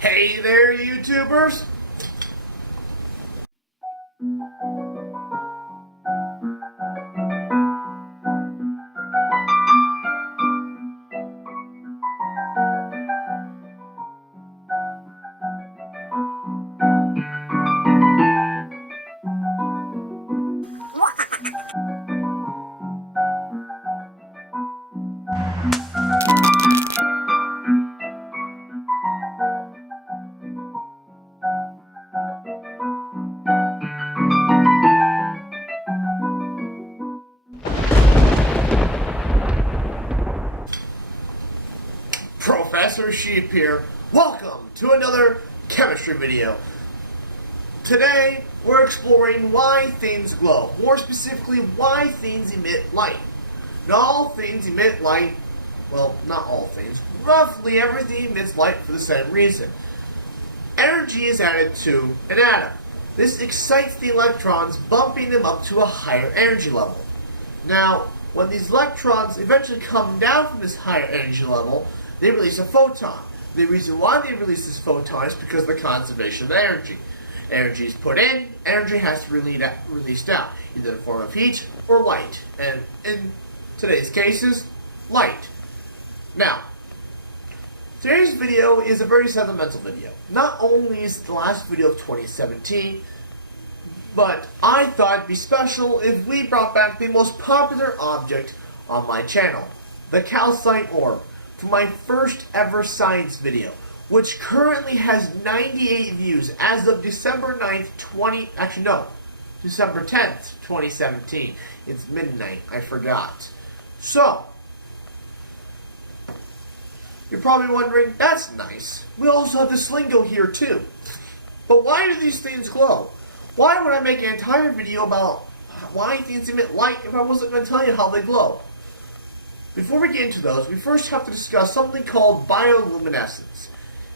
Hey there, YouTubers! Professor Sheep here. Welcome to another chemistry video. Today, we're exploring why things glow. More specifically, why things emit light. Not all things emit light. Well, not all things. Roughly everything emits light for the same reason. Energy is added to an atom. This excites the electrons, bumping them up to a higher energy level. Now, when these electrons eventually come down from this higher energy level, they release a photon. The reason why they release this photon is because of the conservation of energy. Energy is put in, energy has to be released out, either in the form of heat or light. And in today's cases, light. Now, today's video is a very sentimental video. Not only is it the last video of 2017, but I thought it'd be special if we brought back the most popular object on my channel, the Calcite Orb, for my first ever science video, which currently has 98 views as of December 9th, December 10th, 2017. It's midnight, I forgot. So, you're probably wondering, that's nice. We also have the Slingo here too. But why do these things glow? Why would I make an entire video about why things emit light if I wasn't going to tell you how they glow? Before we get into those, we first have to discuss something called bioluminescence.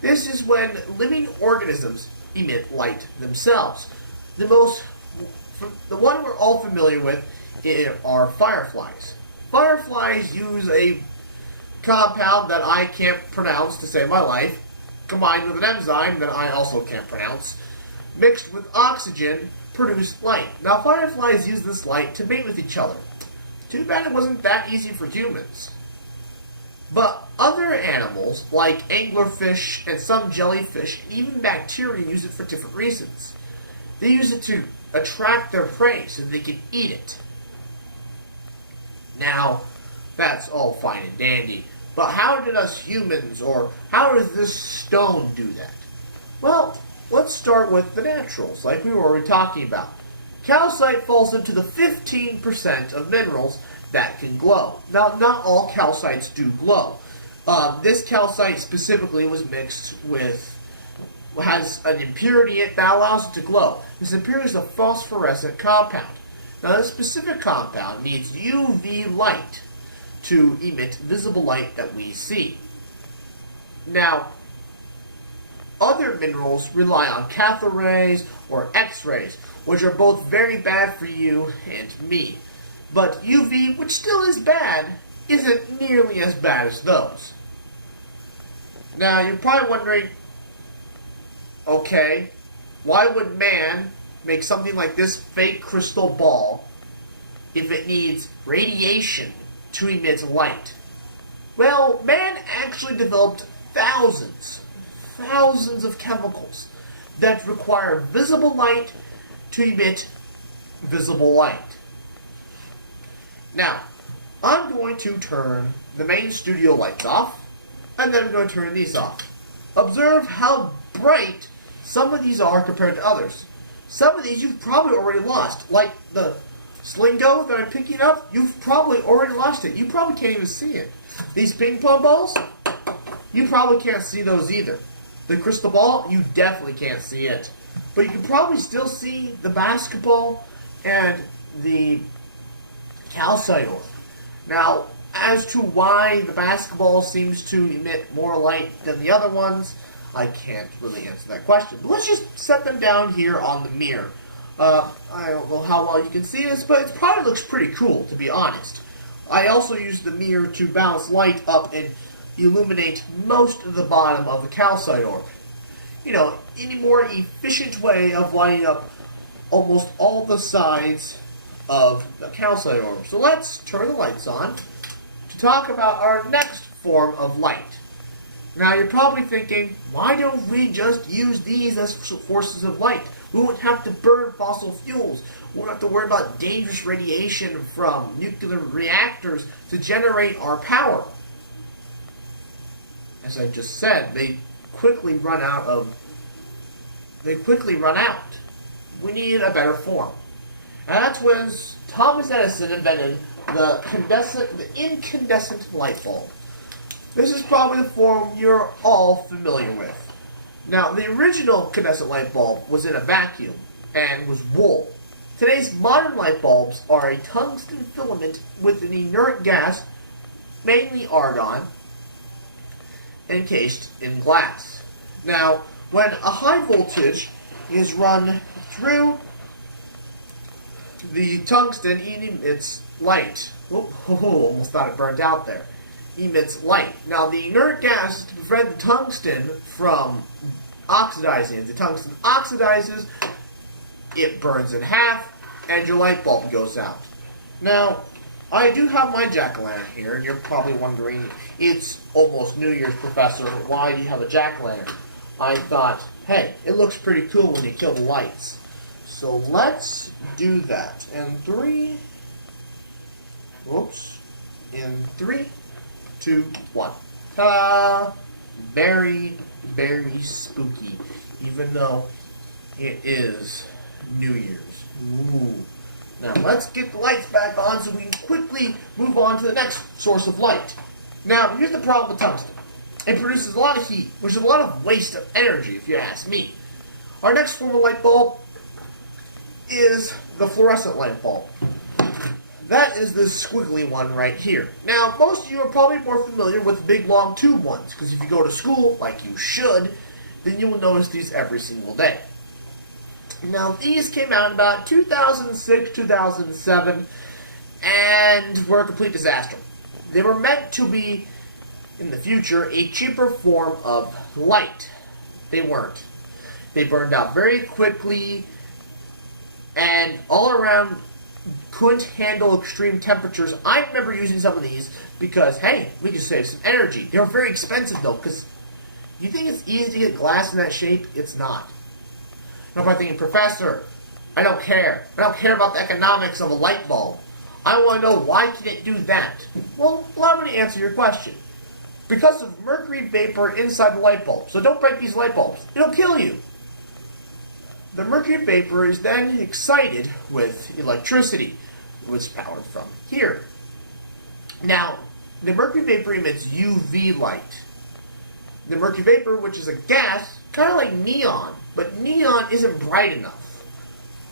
This is when living organisms emit light themselves. The one we're all familiar with are fireflies. Fireflies use a compound that I can't pronounce to save my life, combined with an enzyme that I also can't pronounce, mixed with oxygen, produce light. Now, fireflies use this light to mate with each other. Too bad it wasn't that easy for humans. But other animals, like anglerfish and some jellyfish, and even bacteria, use it for different reasons. They use it to attract their prey so they can eat it. Now, that's all fine and dandy. But how did us humans, or how does this stone do that? Well, let's start with the naturals, like we were already talking about. Calcite falls into the 15% of minerals that can glow. Now, not all calcites do glow. This calcite specifically was mixed with, has an impurity in it that allows it to glow. This impurity is a phosphorescent compound. Now, this specific compound needs UV light to emit visible light that we see. Now, other minerals rely on cathode rays or X-rays, which are both very bad for you and me. But UV, which still is bad, isn't nearly as bad as those. Now, you're probably wondering, okay, why would man make something like this fake crystal ball if it needs radiation to emit light? Well, man actually developed thousands of chemicals that require visible light to emit visible light. Now, I'm going to turn the main studio lights off, and then I'm going to turn these off. Observe how bright some of these are compared to others. Some of these you've probably already lost, like the Slingo that I'm picking up, you've probably already lost it. You probably can't even see it. These ping pong balls, you probably can't see those either. The crystal ball, you definitely can't see it. But you can probably still see the basketball and the Calcite Orb. Now, as to why the basketball seems to emit more light than the other ones, I can't really answer that question. But let's just set them down here on the mirror. I don't know how well you can see this, but it probably looks pretty cool, to be honest. I also use the mirror to bounce light up and illuminate most of the bottom of the Calcite Orb. any more efficient way of lighting up almost all the sides of the calcite orb. So let's turn the lights on to talk about our next form of light. Now you're probably thinking, why don't we just use these as sources of light? We won't have to burn fossil fuels. We won't have to worry about dangerous radiation from nuclear reactors to generate our power. As I just said, they quickly run out. We need a better form. And that's when Thomas Edison invented the incandescent light bulb. This is probably the form you're all familiar with. Now, the original incandescent light bulb was in a vacuum and was wool. Today's modern light bulbs are a tungsten filament with an inert gas, mainly argon, encased in glass. Now, when a high voltage is run through the tungsten, it emits light. Almost thought it burned out there. Emits light. Now, the inert gas is to prevent the tungsten from oxidizing. As the tungsten oxidizes, it burns in half, and your light bulb goes out. Now, I do have my jack-o'-lantern here, and you're probably wondering, it's almost New Year's, Professor, why do you have a jack-o'-lantern? I thought, hey, it looks pretty cool when you kill the lights. So let's do that. In 3, 2, 1. Ta-da! Very, very spooky, even though it is New Year's. Ooh. Now let's get the lights back on so we can quickly move on to the next source of light. Now, here's the problem with tungsten. It produces a lot of heat, which is a lot of waste of energy, if you ask me. Our next form of light bulb is the fluorescent light bulb. That is this squiggly one right here. Now, most of you are probably more familiar with the big long tube ones, because if you go to school, like you should, then you will notice these every single day. Now, these came out in about 2006, 2007, and were a complete disaster. They were meant to be, in the future, a cheaper form of light. They weren't. They burned out very quickly, and all around couldn't handle extreme temperatures. I remember using some of these because, hey, we could save some energy. They were very expensive, though, because you think it's easy to get glass in that shape? It's not. Now, if I'm thinking, Professor, I don't care. I don't care about the economics of a light bulb. I want to know, why can it do that? Well, allow me to answer your question. Because of mercury vapor inside the light bulb. So don't break these light bulbs. It'll kill you. The mercury vapor is then excited with electricity, which is powered from here. Now, the mercury vapor emits UV light. The mercury vapor, which is a gas, kind of like neon, but neon isn't bright enough.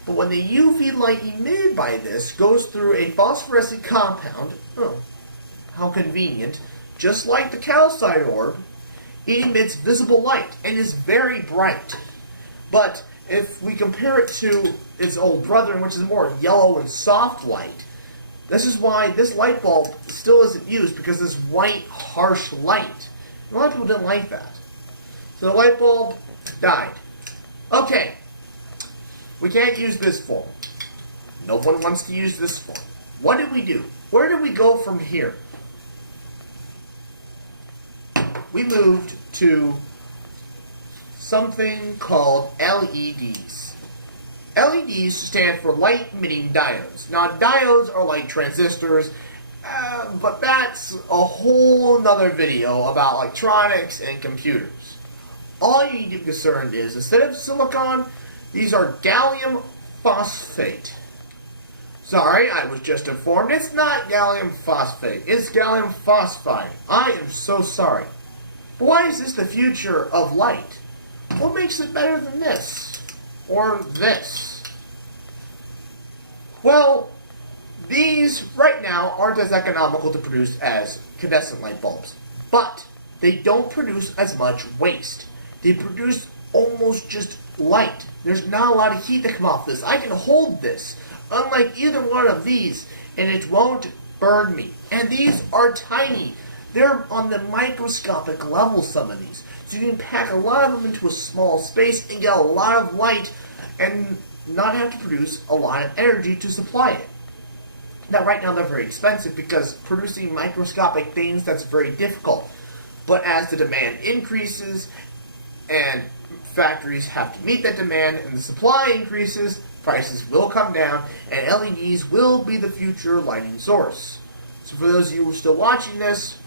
But when the UV light emitted by this goes through a phosphorescent compound, how convenient, just like the calcite orb, it emits visible light and is very bright. But if we compare it to its old brother, which is more yellow and soft light, this is why this light bulb still isn't used, because this white, harsh light. A lot of people didn't like that. So the light bulb died. Okay, we can't use this form. No one wants to use this form. What did we do? Where did we go from here? We moved to something called LEDs. LEDs stand for light-emitting diodes. Now, diodes are like transistors, but that's a whole nother video about electronics and computers. All you need to be concerned is, instead of silicon, these are gallium phosphate. Sorry, I was just informed. It's not gallium phosphate. It's gallium phosphide. I am so sorry. But why is this the future of light? What makes it better than this? Or this? Well, these, right now, aren't as economical to produce as incandescent light bulbs. But they don't produce as much waste. They produce almost just light. There's not a lot of heat to come off this. I can hold this, unlike either one of these, and it won't burn me. And these are tiny. They're on the microscopic level, some of these. So you can pack a lot of them into a small space and get a lot of light and not have to produce a lot of energy to supply it. Now, right now they're very expensive because producing microscopic things, that's very difficult. But as the demand increases and factories have to meet that demand and the supply increases, prices will come down and LEDs will be the future lighting source. So for those of you who are still watching this,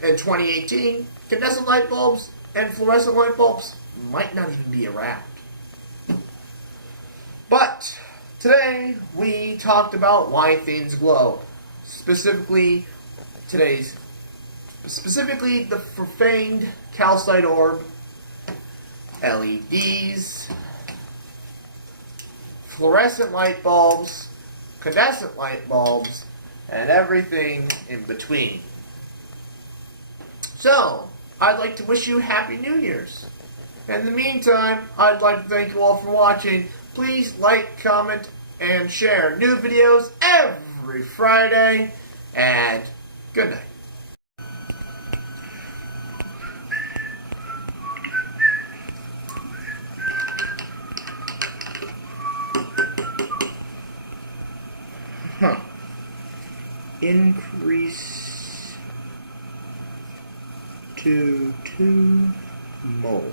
in 2018, incandescent light bulbs and fluorescent light bulbs might not even be around. But today we talked about why things glow. Specifically the profaned Calcite Orb, LEDs, fluorescent light bulbs, incandescent light bulbs, and everything in between. So, I'd like to wish you Happy New Year's. In the meantime, I'd like to thank you all for watching. Please like, comment, and share new videos every Friday, and good night. Increase to 2 moles.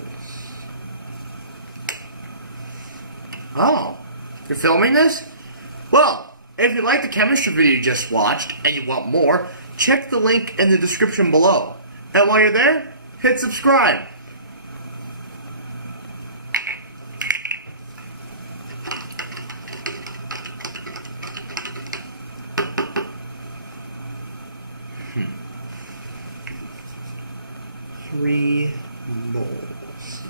Oh, you're filming this? Well, if you like the chemistry video you just watched and you want more, check the link in the description below. And while you're there, hit subscribe. Three moles.